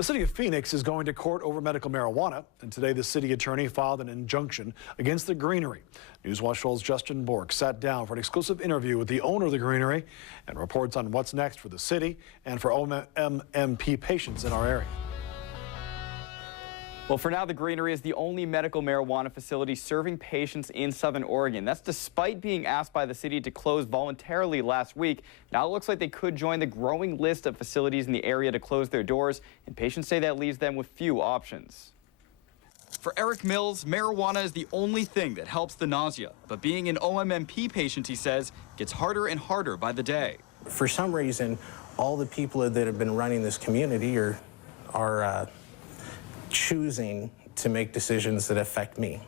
The city of Phoenix is going to court over medical marijuana, and today the city attorney filed an injunction against the Greenery. Newswatch 12's Justin Bork sat down for an exclusive interview with the owner of the Greenery and reports on what's next for the city and for OMMP patients in our area. Well, for now, the Greenery is the only medical marijuana facility serving patients in Southern Oregon. That's despite being asked by the city to close voluntarily last week. Now it looks like they could join the growing list of facilities in the area to close their doors, and patients say that leaves them with few options. For Eric Mills, marijuana is the only thing that helps the nausea. But being an OMMP patient, he says, gets harder and harder by the day. For some reason, all the people that have been running this community are choosing to make decisions that affect me.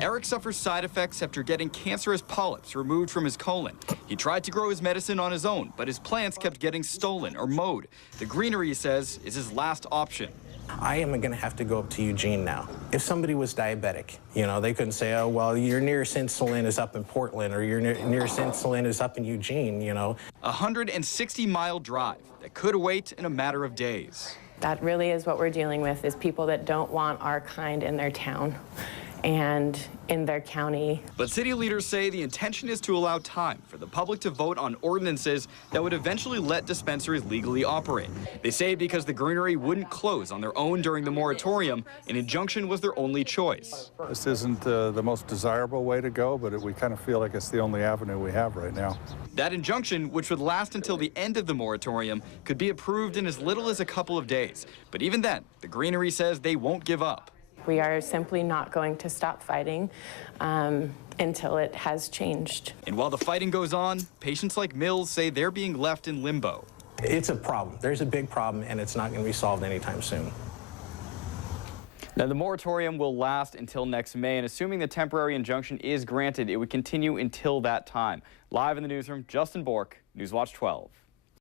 Eric suffers side effects after getting cancerous polyps removed from his colon. He tried to grow his medicine on his own, but his plants kept getting stolen or mowed. The Greenery, he says, is his last option. I am going to have to go up to Eugene now. If somebody was diabetic, they couldn't say, oh, well, your nearest insulin is up in Portland or your nearest insulin is up in Eugene, A 160-mile drive that could wait in a matter of days. That really is what we're dealing with, is people that don't want our kind in their town and in their county. But city leaders say the intention is to allow time for the public to vote on ordinances that would eventually let dispensaries legally operate. They say because the Greenery wouldn't close on their own during the moratorium, an injunction was their only choice. This isn't the most desirable way to go, but we kind of feel like it's the only avenue we have right now. That injunction, which would last until the end of the moratorium, could be approved in as little as a couple of days. But even then, the Greenery says they won't give up. We are simply not going to stop fighting until it has changed. And while the fighting goes on, patients like Mills say they're being left in limbo. It's a problem. There's a big problem, and it's not going to be solved anytime soon. Now, the moratorium will last until next May, and assuming the temporary injunction is granted, it would continue until that time. Live in the newsroom, Justin Bork, Newswatch 12.